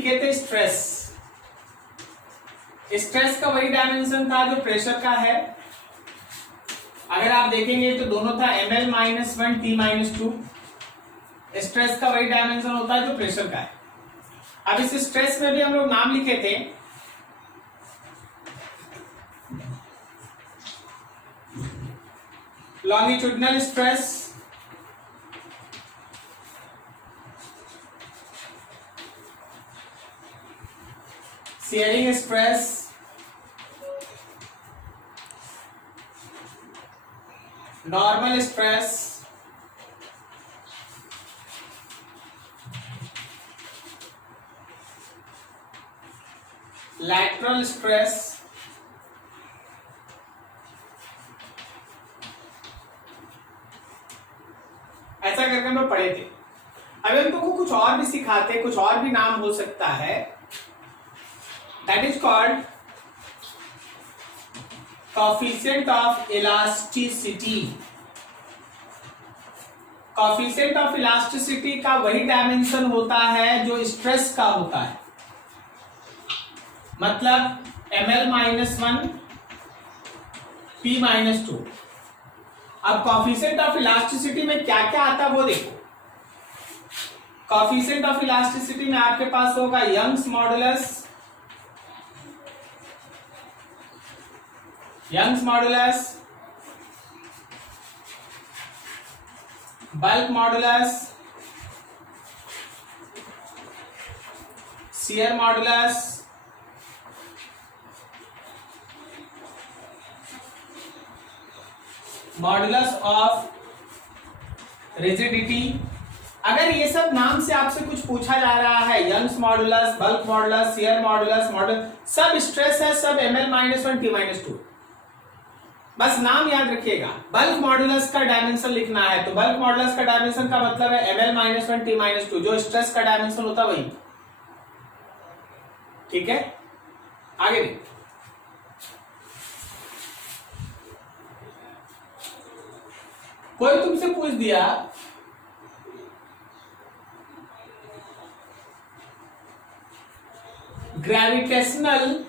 लिखे थे stress. Stress का वही डायमेंशन था जो प्रेशर का है। अगर आप देखेंगे तो दोनों था ml-1 T-2। स्ट्रेस का वही डायमेंशन होता है जो प्रेशर का है। अब इस स्ट्रेस में भी हम लोग नाम लिखे थे, longitudinal stress, shearing stress, normal stress, lateral stress, ऐसा करके हम लोग पढ़े थे। अब हम तुमको कुछ और भी सिखाते, कुछ और भी नाम हो सकता है। That is called coefficient of elasticity. Coefficient of elasticity का वही डायमेंशन होता है जो स्ट्रेस का होता है। मतलब ml-1 P-2। अब कोएफिशिएंट ऑफ इलास्टिसिटी में क्या क्या आता है वो देखो। कोएफिशिएंट ऑफ इलास्टिसिटी में आपके पास होगा Young's modulus, bulk modulus, shear modulus, modulus of rigidity. अगर ये सब नाम से आपसे कुछ पूछा जा रहा है, Young's modulus, bulk modulus, shear modulus, सब स्ट्रेस है, सब ml-1 T-2। बस नाम याद रखिएगा। बल्क मॉडुलस का डायमेंशन लिखना है तो बल्क मॉडुलस का डायमेंशन का मतलब है ml-1 T-2, जो स्ट्रेस का डायमेंशन होता वही। ठीक है, आगे भी कोई तुमसे पूछ दिया ग्रेविटेशनल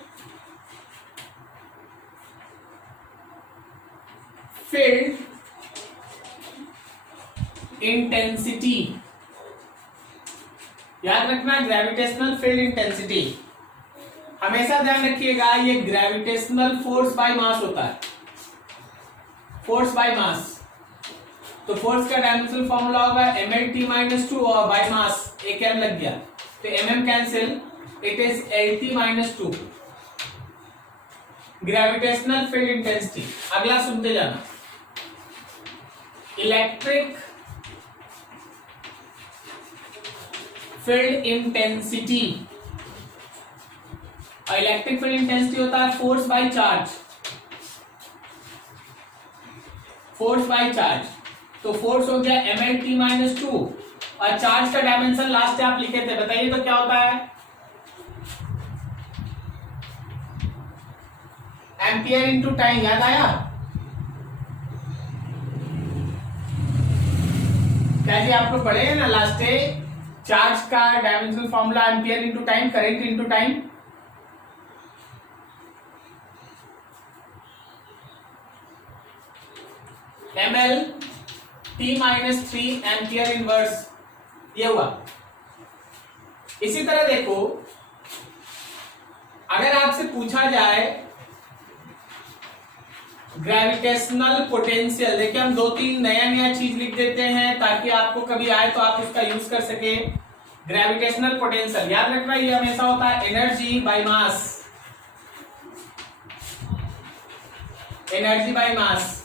फील्ड इंटेंसिटी। याद रखना, ग्रेविटेशनल फील्ड इंटेंसिटी हमेशा ध्यान रखिएगा, ये ग्रेविटेशनल फोर्स बाय मास होता है। फोर्स बाय मास, तो फोर्स का डायमेंशनल फॉर्मूला होगा ml-T-2 और बाय मास एक m लग गया तो mm cancel, it is L-T-2। Gravitational field intensity. अगला सुनते जाना, इलेक्ट्रिक फील्ड इंटेंसिटी। और इलेक्ट्रिक फील्ड इंटेंसिटी होता है force by charge. Force by charge, तो फोर्स हो गया ml-T-2 और चार्ज का डायमेंशन लास्ट आप लिखे थे, बताइए तो क्या होता है? Ampere into time. याद आया क्या जी? आप लोग पढ़े हैं ना लास्ट डे, चार्ज का dimensional formula ampere into time, current into time. ml-T-3 ampere inverse, ये हुआ। इसी तरह देखो, अगर आपसे पूछा जाए ग्रेविटेशनल पोटेंशियल, देखिए हम 2-3 नया चीज लिख देते हैं ताकि आपको कभी आए तो आप उसका यूज कर सके। ग्रेविटेशनल पोटेंशियल याद रखना, ये हमेशा होता है energy by mass. Energy by mass.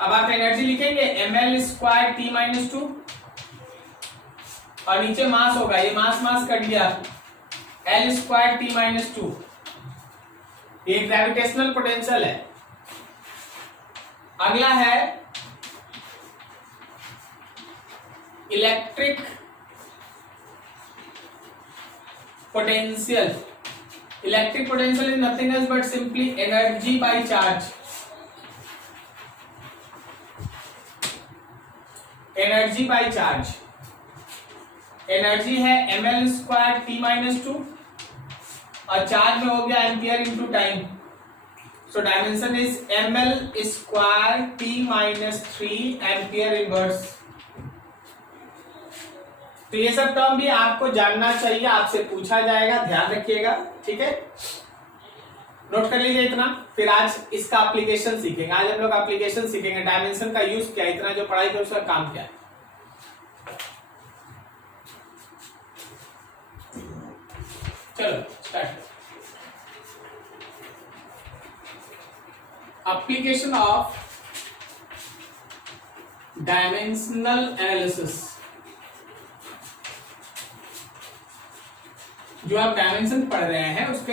अब आप एनर्जी लिखेंगे ml² T-2 और नीचे मास होगा, ये मास कट गया, L² T-2। ये ग्रेविटेशनल पोटेंशियल है। अगला है electric potential. Electric potential is nothing else but simply energy by charge. Energy by charge. Energy है ml स्क्वायर t माइनस 2 और चार्ज में हो गया ampere into time. So dimension is ml square t minus 3 ampere inverse. तो ये सब term भी आपको जानना चाहिए, आपसे पूछा जाएगा, ध्यान रखिएगा, ठीक है। नोट कर लीजिए इतना। फिर आज इसका एप्लीकेशन सीखेंगे। आज हम लोग एप्लीकेशन सीखेंगे, डायमेंशन का यूज क्या है, इतना जो पढ़ाई कर उसका काम क्या है। चलो start. Application of dimensional analysis. जो आप डायमेंशन पढ़ रहे हैं उसके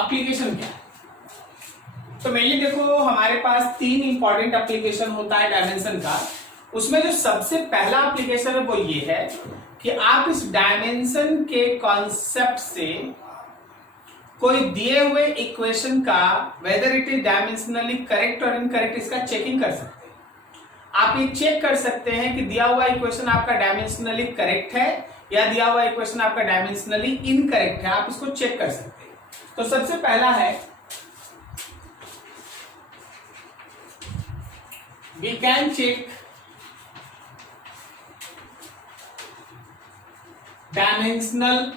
एप्लीकेशन क्या है। तो मेनली देखो हमारे पास 3 इंपॉर्टेंट एप्लीकेशन होता है डायमेंशन का। उसमें जो सबसे पहला एप्लीकेशन है वो ये है कि आप इस डायमेंशन के कॉन्सेप्ट से कोई दिए हुए इक्वेशन का weather it is dimensionally correct और इनकरेक्ट इसका चेकिंग कर सकते हैं। आप ये चेक कर सकते हैं कि दिया हुआ इक्वेशन आपका डायमेंशनली करेक्ट है या दिया हुआ इक्वेशन आपका डायमेंशनली इनकरेक्ट है, आप इसको चेक कर सकते हैं। तो सबसे पहला है we can check dimensional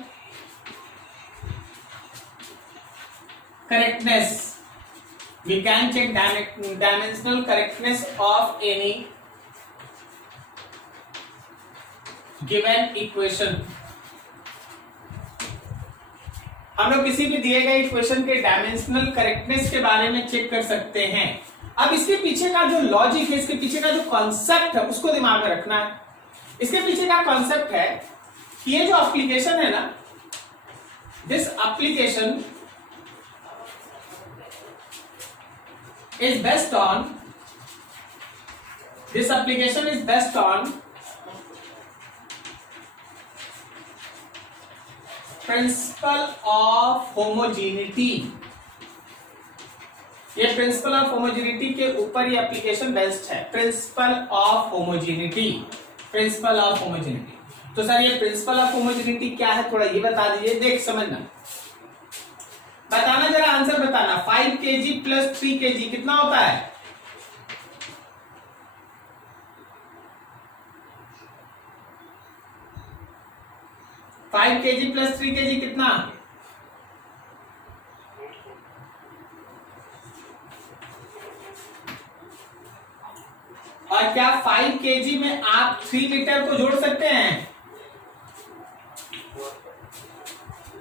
correctness. We can check dimensional correctness of any given equation. हम लोग किसी भी दिए गए इक्वेशन के डायमेंशनल करेक्टनेस के बारे में चेक कर सकते हैं। अब इसके पीछे का जो लॉजिक है, इसके पीछे का जो कॉन्सेप्ट है उसको दिमाग में रखना है। इसके पीछे का कॉन्सेप्ट है कि ये जो एप्लीकेशन है ना, this application is based on this application is based on principle of homogeneity। ये प्रिंसिपल ऑफ होमोजेनिटी के ऊपर ये एप्लीकेशन बेस्ड है। Principle of homogeneity, principle of homogeneity. तो सर ये प्रिंसिपल ऑफ होमोजेनिटी क्या है, थोड़ा ये बता दीजिए, देख समझना, बताना, जरा आंसर बताना। 5 kg प्लस 3 kg कितना होता है? फाइव kg प्लस 3 kg कितना? और क्या 5 kg में आप 3 मीटर को जोड़ सकते हैं?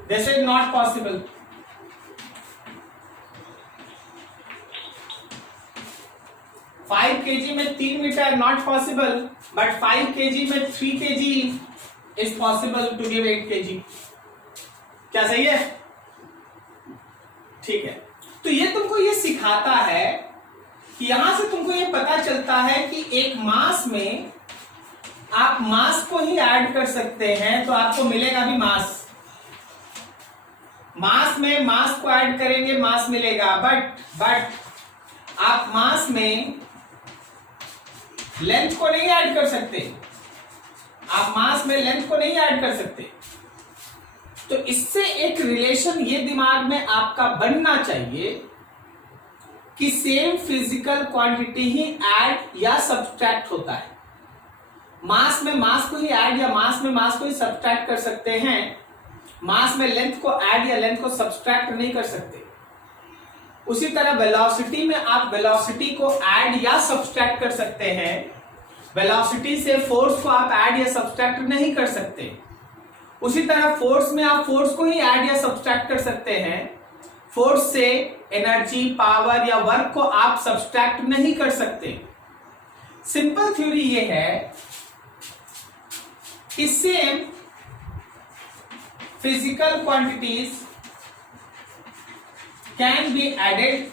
This is not possible. Five kg में 3 metre not possible, but 5 kg में 3 kg is possible to give 8 kg। क्या सही है? ठीक है। तो ये तुमको ये सिखाता है कि यहां से तुमको ये पता चलता है कि एक मास में आप मास को ही ऐड कर सकते हैं तो आपको मिलेगा भी मास। मास में मास को ऐड करेंगे मास मिलेगा, बट आप मास में लेंथ को नहीं ऐड कर सकते। आप मास में लेंथ को नहीं ऐड कर सकते। तो इससे एक रिलेशन ये दिमाग में आपका बनना चाहिए कि सेम फिजिकल क्वांटिटी ही ऐड या सब्सट्रैक्ट होता है। मास में मास को ही ऐड या मास में मास को ही सब्सट्रैक्ट कर सकते हैं। मास में लेंथ को ऐड या लेंथ को सब्सट्रैक्ट नहीं कर सकते। उसी तरह वेलोसिटी में आप वेलोसिटी को ऐड या सब्सट्रैक्ट कर सकते हैं। वेलोसिटी से फोर्स को आप ऐड या सब्सट्रैक्ट नहीं कर सकते। उसी तरह फोर्स में आप फोर्स को ही ऐड या सब्सट्रैक्ट कर सकते हैं। फोर्स से एनर्जी, पावर या वर्क को आप सब्सट्रैक्ट नहीं कर सकते। सिंपल थ्योरी ये है कि same physical quantities can be added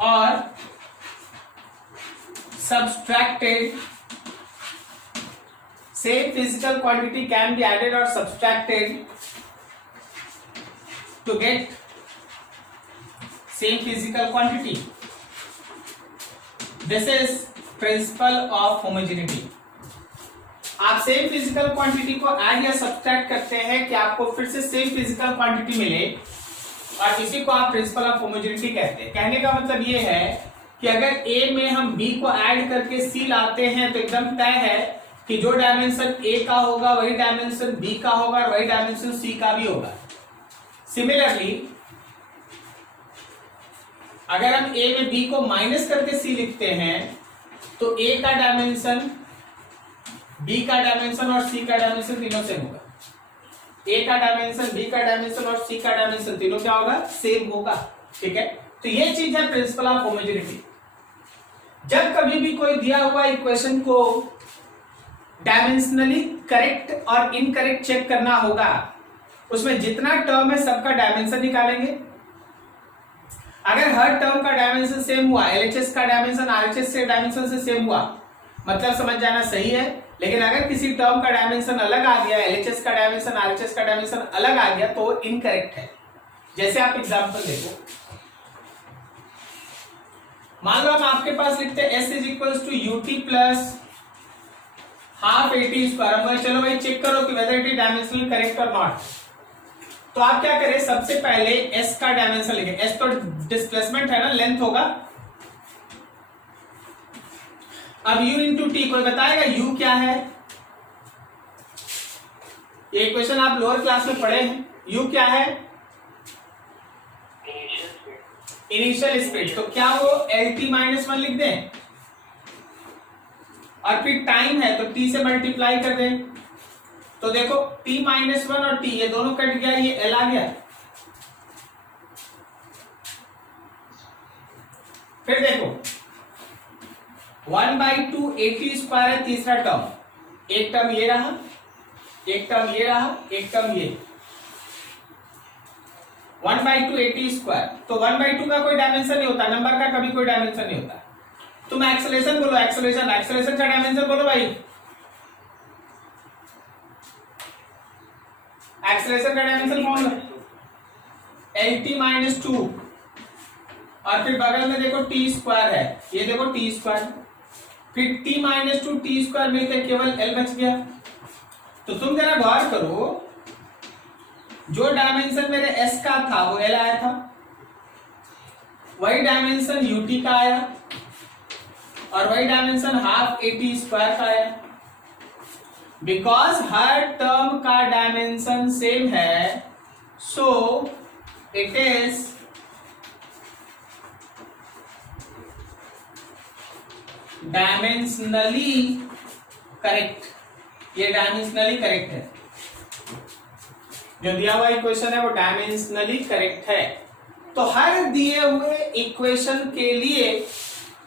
or subtracted. Same physical quantity can be added or subtracted to get same physical quantity. This is principle of homogeneity. आप सेम फिजिकल क्वांटिटी को add या subtract करते हैं कि आपको फिर से same physical quantity मिले, और इसी को आप प्रिंसिपल ऑफ होमोजेनिटी कहते हैं। कहने का मतलब ये है कि अगर ए में हम बी को ऐड करके सी लाते हैं तो एकदम तय है कि जो डायमेंशन ए का होगा वही डायमेंशन बी का होगा और वही डायमेंशन सी का भी होगा। सिमिलरली अगर हम ए में बी को माइनस करके सी लिखते हैं तो ए का डायमेंशन, बी का डायमेंशन और सी का डायमेंशन तीनों सेम होगा। ए का डायमेंशन, बी का डायमेंशन और सी का डायमेंशन तीनों क्या होगा? सेम होगा। ठीक है, तो ये चीज है प्रिंसिपल ऑफ होमोजेनिटी। जब कभी भी कोई दिया हुआ इक्वेशन को डायमेंशनली करेक्ट और इनकरेक्ट चेक करना होगा, उसमें जितना टर्म है सबका डायमेंशन निकालेंगे। अगर हर टर्म का डायमेंशन सेम हुआ, एलएचएस का डायमेंशन आरएचएस से डायमेंशन से सेम हुआ, मतलब समझ जाना सही है। लेकिन अगर किसी टर्म का डायमेंशन अलग आ गया, एलएचएस का डायमेंशन आरएचएस का डायमेंशन अलग आ गया, तो इनकरेक्ट है। जैसे आप एग्जांपल देखो, मान लो हम आपके पास लिखते हैं s is equal to UT plus half AT square. चलो भाई चेक करो कि whether it is dimensionally correct और नॉट। तो आप क्या करें, सबसे पहले s का डायमेंशन लिखें। s तो डिस्प्लेसमेंट है ना, लेंथ होगा। अब u इंटू टी, कोई बताएगा u क्या है? ये इक्वेशन आप लोअर क्लास में पढ़े हैं। u क्या है? Initial speed. तो क्या वो lt माइनस वन लिख दें और फिर टाइम है तो t से मल्टीप्लाई कर दें। तो देखो t माइनस वन और t ये दोनों कट गया, ये l आ गया। फिर देखो 1/2 80 स्क्वायर है तीसरा टर्म। एक टर्म ये रहा, एक टर्म ये रहा, एक टर्म ये 1/2 80 स्क्वायर। तो 1/2 का कोई डायमेंशन नहीं होता, नंबर का कभी कोई डायमेंशन नहीं होता। तुम एक्सेलरेशन बोलो, एक्सेलरेशन, एक्सेलरेशन का डायमेंशन बोलो भाई। एक्सेलरेशन का डायमेंशन कौन है? lt माइनस 2 और फिर बगल में देखो टी स्क्वायर है, ये देखो टी स्क्वायर, फिर t माइनस 2 टी स्क्वायर मिलकर केवल l बच गया। तो तुम जरा गौर करो, जो डायमेंशन मेरे s का था वो l आया था, वही डायमेंशन ut का आया और वही डायमेंशन हाफ एटी स्क्वायर का आया। बिकॉज हर टर्म का डायमेंशन सेम है, so it is dimensionally correct. ये डायमेंशनली करेक्ट है, जो दिया हुआ इक्वेशन है वो डायमेंशनली करेक्ट है। तो हर दिए हुए इक्वेशन के लिए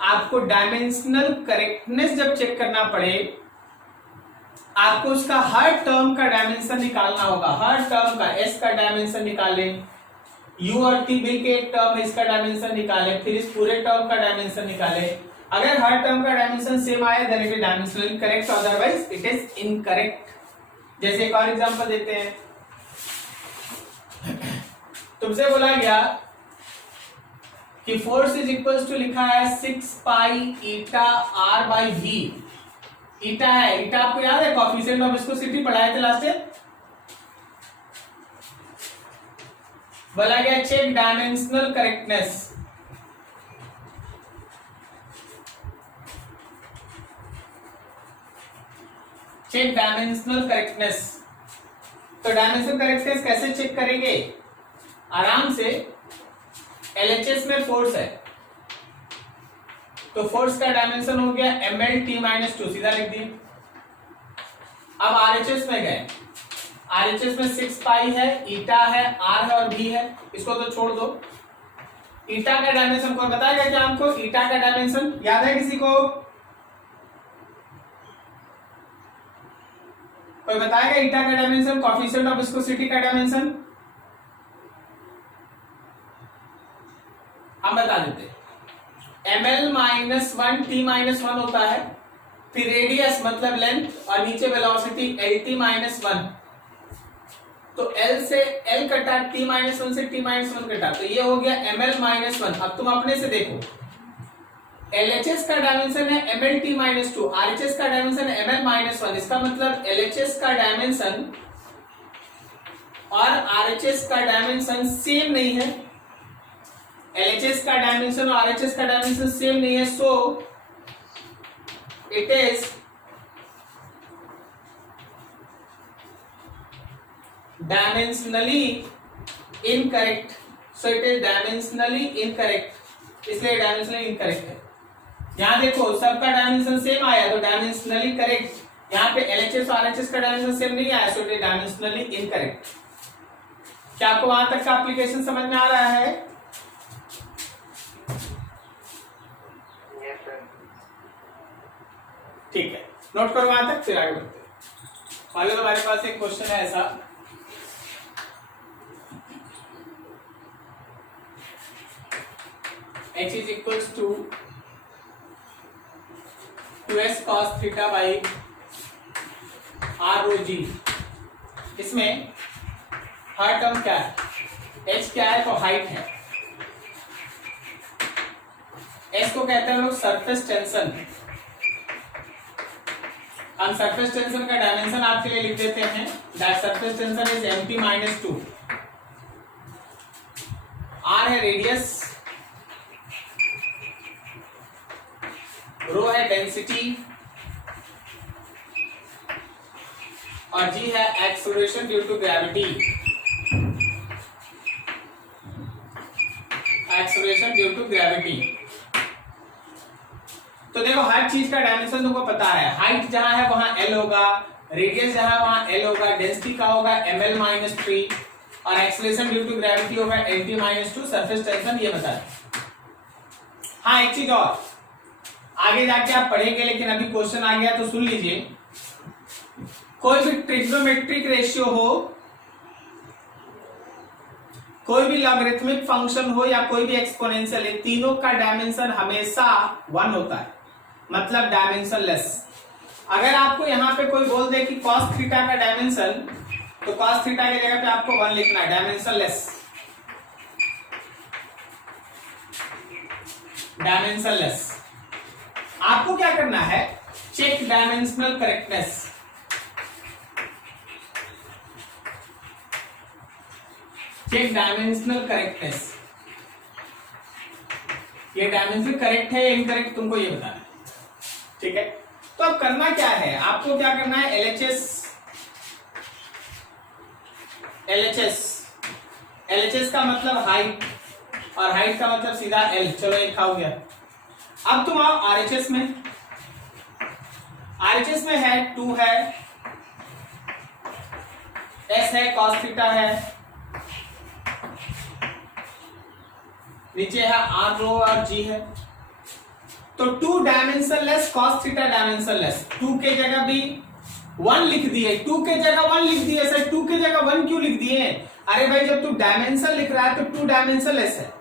आपको डायमेंशनल करेक्टनेस जब चेक करना पड़े, आपको उसका हर टर्म का डायमेंशन निकालना होगा। हर टर्म का s का डायमेंशन निकालें, u और t मिल के एक टर्म है, इसका डायमेंशन निकालें, फिर इस पूरे टर्म का डायमेंशन निकालें। अगर हर टर्म का डायमेंशन सेम आए then it is dimensionally correct, otherwise it is incorrect. जैसे एक और एग्जांपल देते हैं, तुमसे बोला गया कि फोर्स इज इक्वल टू लिखा है 6 पाई ईटा r बाई v। ईटा है, ईटा आपको याद है, कोएफिशिएंट ऑफ विस्कोसिटी पढ़ाए थे लास्ट टाइम। बोला गया check dimensional correctness. Check dimensional correctness. तो डायमेंशनल करेक्टनेस कैसे चेक करेंगे? आराम से, एलएचएस में फोर्स है तो फोर्स का डायमेंशन हो गया ml माइनस 2, सीधा लिख दिए। अब आरएचएस में गए, आरएचएस में 6 पाई है, ईटा है, आर है और भी है, इसको तो छोड़ दो। ईटा का डायमेंशन कोई बताएगा क्या हमको? ईटा का डायमेंशन याद है किसी को? कोई बताएगा ईटा का डायमेंशन, कोएफिशिएंट ऑफ विस्कोसिटी का डायमेंशन? हम बता देते, ml माइनस 1 t माइनस 1 होता है, फिर रेडियस मतलब लेंथ और नीचे वेलोसिटी lt माइनस 1। तो l से l कटा, t माइनस 1 से t माइनस 1 कटा, तो ये हो गया ml माइनस 1। अब तुम अपने से देखो, LHS का डायमेंशन है MLT-2, RHS का डायमेंशन है ML-1। इसका मतलब LHS का डायमेंशन और RHS का डायमेंशन सेम नहीं है। LHS का डायमेंशन और RHS का डायमेंशन सेम नहीं है, so it is dimensionally incorrect. So it is dimensionally incorrect, इसलिए डायमेंशनली इनकरेक्ट है। यहां देखो सबका डायमेंशन सेम आया तो डायमेंशनली करेक्ट। यहाँ पे LHS और RHS का डायमेंशन सेम नहीं आया, so it is dimensionally incorrect. क्या आपको वहां तक का एप्लीकेशन समझ में आ रहा है? ठीक है, नोट करो वहां तक, फिर आगे बढ़ते हैं। आगे हमारे पास एक क्वेश्चन है ऐसा, h is equals to 2s cos theta by r rho g। इसमें हर टर्म क्या है? h क्या है? तो हाइट है। s को कहते हैं लोग सरफेस टेंशन। हम सरफेस टेंशन का डायमेंशन आपके लिए लिख देते हैं, that surface tension is MT-2। r है रेडियस, रो है डेंसिटी और जी है acceleration due to gravity. Acceleration due to gravity. तो देखो हर चीज का डायमेंशन तुमको पता है। हाइट जहां है वहां L होगा, रेडियस जहां है वहां L होगा, डेंसिटी का होगा ML-3 और एक्सेलरेशन ड्यू टू ग्रेविटी होगा MT-2। सरफेस टेंशन ये बता है। हाँ एक चीज और, आगे जाके आप पढ़ेंगे लेकिन अभी क्वेश्चन आ गया तो सुन लीजिए। कोई भी ट्रिग्नोमेट्रिक रेशियो हो, कोई भी लॉगरिथमिक फंक्शन हो या कोई भी एक्सपोनेंशियल, इन तीनों का डायमेंशन हमेशा 1 होता है, मतलब डायमेंशन लेस। अगर आपको यहां पे कोई बोल दे कि cos थीटा का डायमेंशन, तो cos थीटा की जगह पे आपको 1 लिखना है, डायमेंशन लेस। Dimension less. आपको क्या करना है? Check dimensional correctness. Check dimensional correctness, ये डायमेंशन करेक्ट है या इनकरेक्ट, तुमको ये बताना है। ठीक है, तो अब करना क्या है? आपको क्या करना है? LHS का मतलब हाइट और हाइट का मतलब सीधा L। चलो एक हो गया। अब तुम आओ RHS में। RHS में है 2 है, S है, cos थीटा है, नीचे है R रो और G है। तो 2 dimension less, cos theta dimension less. 2 के जगह भी 1 लिख दिए, 2 के जगह 1 लिख दिए। सर 2 के जगह 1 क्यों लिख दिए? अरे भाई जब तू डायमेंशन लिख रहा है तो 2 डायमेंशन लेस है,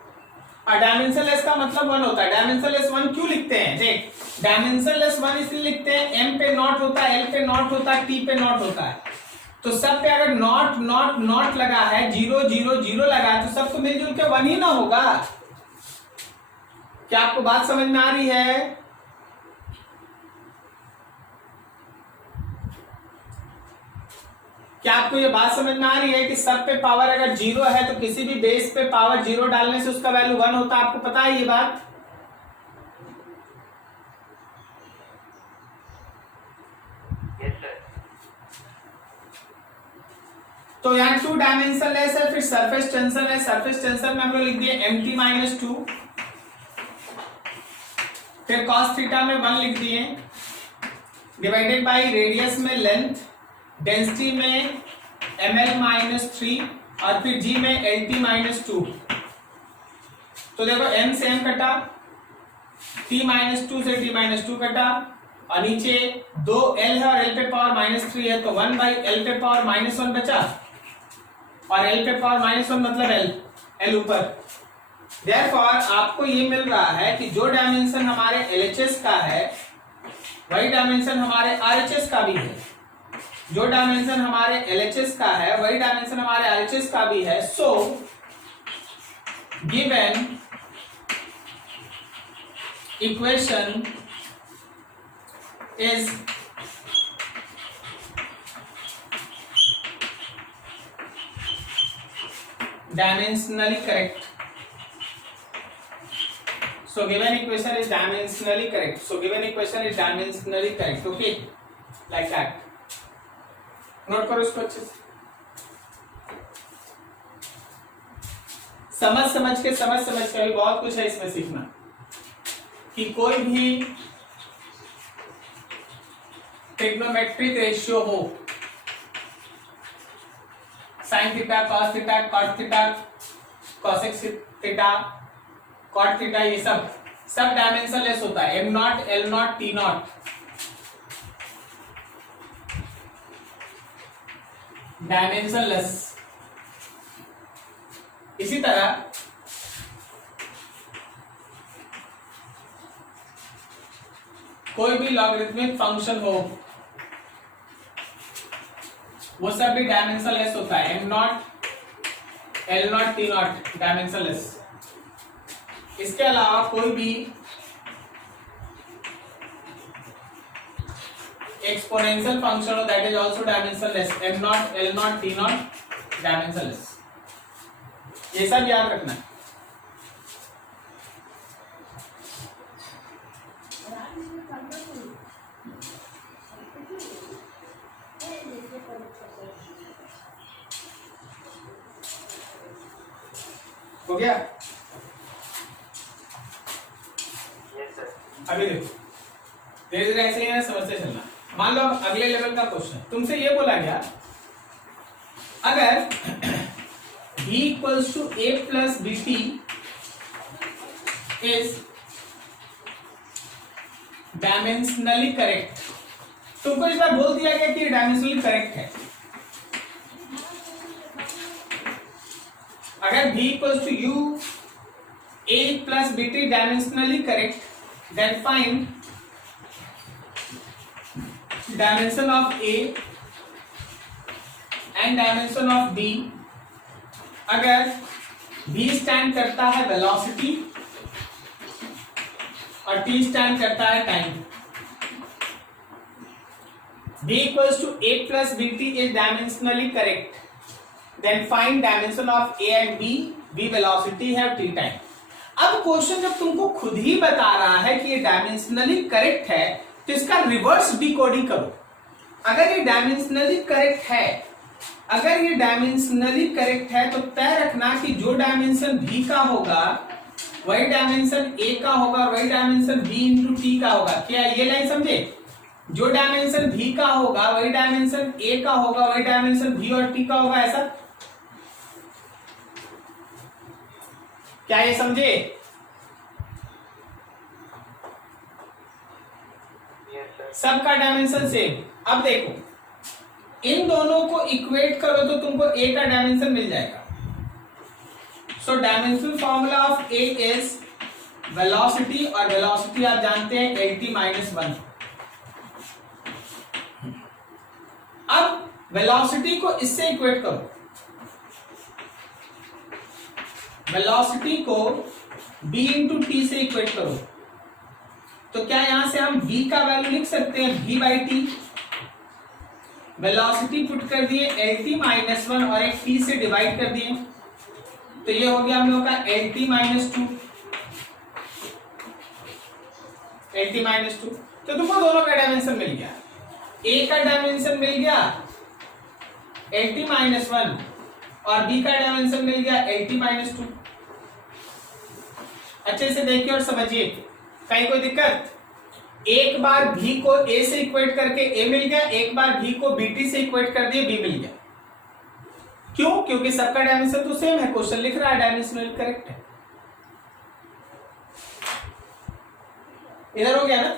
और डायमेंशन लेस का मतलब 1 होता है। डायमेंशन लेस 1 क्यों लिखते हैं? देख, डायमेंशन लेस 1 इसलिए लिखते हैं, M पे नॉट होता है, L पे नॉट होता है, T पे नॉट होता है। तो सब पे अगर नॉट नॉट नॉट लगा है, 0 0 0 लगा है, तो सब तो मिलजुल के 1 ही ना होगा। क्या आपको बात समझ में आ रही है? क्या आपको ये बात समझ में आ रही है कि सब पे पावर अगर 0 है तो किसी भी बेस पे पावर 0 डालने से उसका वैल्यू 1 होता है? आपको पता है ये बात? तो यहाँ 2 डायमेंशन लेस है, फिर सरफेस टेंशन है। सरफेस टेंशन में हम लोग लिख दिए MT-2, फिर cos थीटा में 1 लिख दिए, डिवाइडेड बाई रेडियस में लेंथ, डेंसिटी में ML-3 और फिर G में LT-2। तो देखो M से M कटा, T-2 से T-2 कटा, और नीचे 2 L है और L पे पावर -3 है, तो 1 बाई L पे पावर -1 बचा, और L पे पावर -1 मतलब L ऊपर। Therefore आपको ये मिल रहा है कि जो डायमेंशन हमारे LHS का है वही डायमेंशन हमारे RHS का भी है, जो डायमेंशन हमारे LHS का है वही डायमेंशन हमारे RHS का भी है। So given equation is dimensionally correct. So given equation is dimensionally correct. So given equation is dimensionally correct. Okay, like that. Note करो इसको अच्छे से. समझ के अभी बहुत कुछ है इसमें सीखना. कि कोई भी ट्रिग्नोमेट्रिक रेशियो हो, sine theta, cos theta, cot theta, cosec theta, cot theta, ये सब डायमेंशनलेस होता है. M naught, L naught, T naught dimensionless. इसी तरह कोई भी लॉगरिथमिक फंक्शन हो वो सब भी डायमेंशनलेस होता है. M naught, L naught, T naught dimensionless. इसके अलावा कोई भी एक्सपोनेंशियल फंक्शन हो that is also dimensionless. M naught, L naught, T naught dimensionless. ये सब याद रखना है. हो गया. अभी देखो धीरे धीरे ऐसे ही समझते चलना. मान लो अगले लेवल का क्वेश्चन तुमसे ये बोला गया, अगर b equals to a plus B T is dimensionally correct. तुमको इस बार बोल दिया गया कि डायमेंशनली करेक्ट है. अगर b equals to u a plus B t dimensionally correct, then find dimension of A and dimension of B. अगर B stand करता है वेलोसिटी और T स्टैंड करता है time. B equals to A plus BT is dimensionally correct. Then find dimension of A and B. B velocity have T time. अब question जब तुमको खुद ही बता रहा है कि ये डायमेंशनली करेक्ट है तो इसका रिवर्स डिकोडिंग करो. अगर ये डायमेंशनली करेक्ट है तो तय रखना कि जो डायमेंशन B का होगा वही डायमेंशन A का होगा और वही डायमेंशन B इंटू टी का होगा. क्या ये लाइन समझे? जो डायमेंशन B का होगा वही डायमेंशन A का होगा, वही डायमेंशन B और T का होगा. ऐसा क्या ये समझे? सबका डायमेंशन सेम. अब देखो इन दोनों को इक्वेट करो तो तुमको A का डायमेंशन मिल जाएगा. So dimensional formula of A is velocity, और वेलोसिटी आप जानते हैं LT माइनस 1. अब वेलोसिटी को इससे इक्वेट करो. वेलोसिटी को b इंटू टी से इक्वेट करो तो क्या यहां से हम v का वैल्यू लिख सकते हैं v by T. Velocity put कर दिए LT माइनस 1 और एक t से डिवाइड कर दिए तो ये हो गया हम लोग का LT माइनस 2. LT माइनस 2 तो तुमको दोनों का डायमेंशन मिल गया. A का डायमेंशन मिल गया LT माइनस 1 और B का डायमेंशन मिल गया LT माइनस 2. अच्छे से देखिए और समझिए, कहीं कोई दिक्कत? एक बार B को A से इक्वेट करके A मिल गया, एक बार B को BT से इक्वेट कर दिए B मिल गया. क्यों? क्योंकि सबका डायमेंशन तो सेम है. क्वेश्चन लिख रहा है डायमेंशनल करेक्ट है. इधर हो गया ना?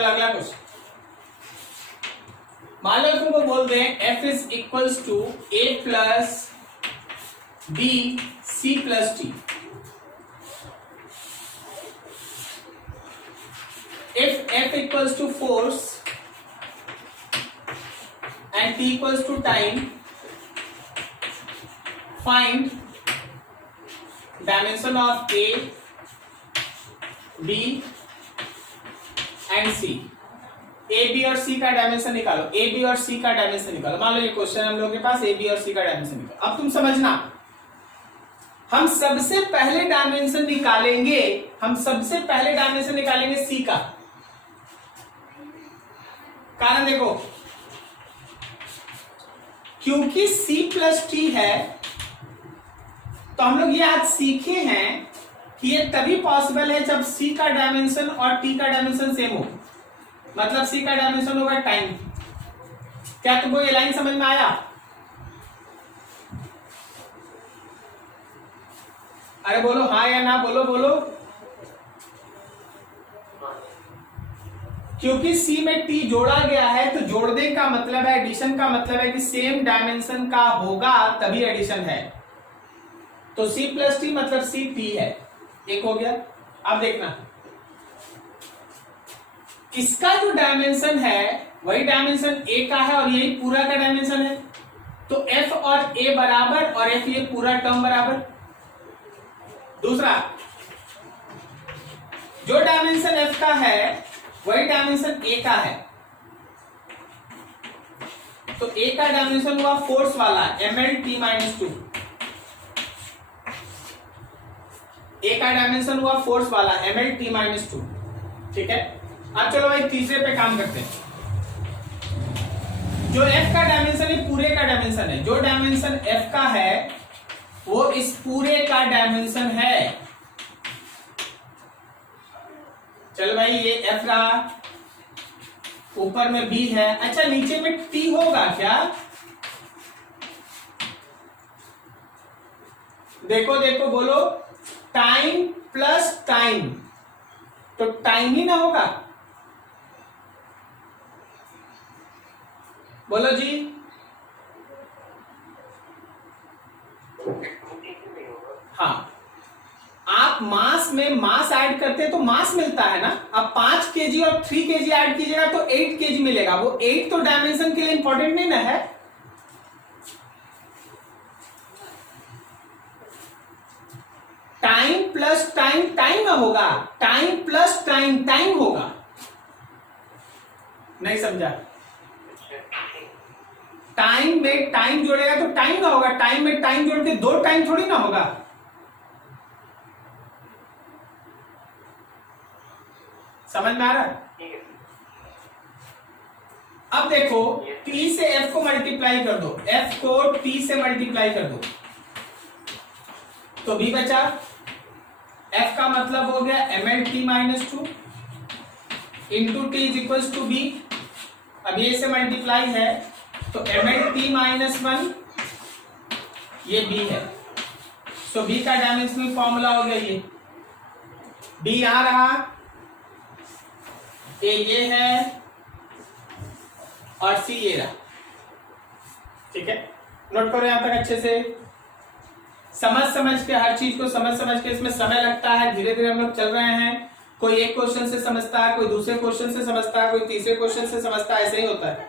चलो अगला क्वेश्चन। मान लो तुमको बोल दें f is equals to a plus b c plus t। if f equals to force and t equals to time, find dimension of a, b and c। A B और सी का dimension निकालो, ए B और C का dimension निकालो। मान लो ये question हम लोगों के पास ए बी और सी का डायमेंशन निकालो। अब तुम समझना, हम सबसे पहले डायमेंशन निकालेंगे, सी का। कारण देखो, क्योंकि सी प्लस टी है तो हम लोग ये आज सीखे हैं कि ये तभी पॉसिबल है जब सी का डायमेंशन और टी का डायमेंशन सेम हो। मतलब सी का डायमेंशन होगा टाइम। क्या तुमको ये लाइन समझ में आया? अरे बोलो हाँ या ना, बोलो बोलो। क्योंकि सी में टी जोड़ा गया है तो जोड़ने का मतलब है, एडिशन का मतलब है कि सेम डायमेंशन का होगा तभी एडिशन है। तो सी प्लस टी मतलब सी टी है। एक हो गया। अब देखना, इसका जो डायमेंशन है वही डायमेंशन ए का है और यही पूरा का डायमेंशन है। तो एफ और ए बराबर और एफ ये पूरा टर्म बराबर। दूसरा, जो डायमेंशन एफ का है वही डायमेंशन ए का है। तो ए का डायमेंशन हुआ फोर्स वाला ml t-2। ए का डायमेंशन हुआ फोर्स वाला ml t-2। ठीक है। अब चलो भाई तीसरे पे काम करते हैं। जो f का डायमेंशन है पूरे का डायमेंशन है। जो डायमेंशन f का है वो इस पूरे का डायमेंशन है। चल भाई ये f रहा, ऊपर में b है। अच्छा नीचे में t होगा क्या? देखो देखो बोलो, टाइम प्लस टाइम, तो टाइम ही ना होगा? बोलो जी। हाँ, आप मास में मास ऐड करते हैं तो मास मिलता है ना। अब 5 केजी और 3 केजी ऐड कीजिएगा तो 8 केजी मिलेगा। वो 8 तो डायमेंशन के लिए इंपॉर्टेंट नहीं ना है। टाइम प्लस टाइम टाइम ना होगा, टाइम प्लस टाइम टाइम होगा। नहीं समझा? टाइम में टाइम जोड़ेगा तो टाइम ना होगा, टाइम में टाइम जोड़ के 2 टाइम थोड़ी ना होगा। समझ में आ रहा है? अब देखो t से f को मल्टीप्लाई कर दो, f को t से मल्टीप्लाई कर दो तो b बचा। f का मतलब हो गया ml t-2 into T is equal to b। अब ये से मल्टीप्लाई है तो ml t-1 ये b है। सो b का डायमेंशनल फॉर्मूला हो गया ये। b यहां रहा, ए ये है और सी ये रहा। ठीक है, नोट करो यहां तक अच्छे से। समझ के हर चीज को समझ के, इसमें समय लगता है, धीरे धीरे हम लोग चल रहे हैं। कोई एक क्वेश्चन से समझता है, कोई दूसरे क्वेश्चन से समझता है, कोई तीसरे क्वेश्चन से समझता है, ऐसे ही होता है।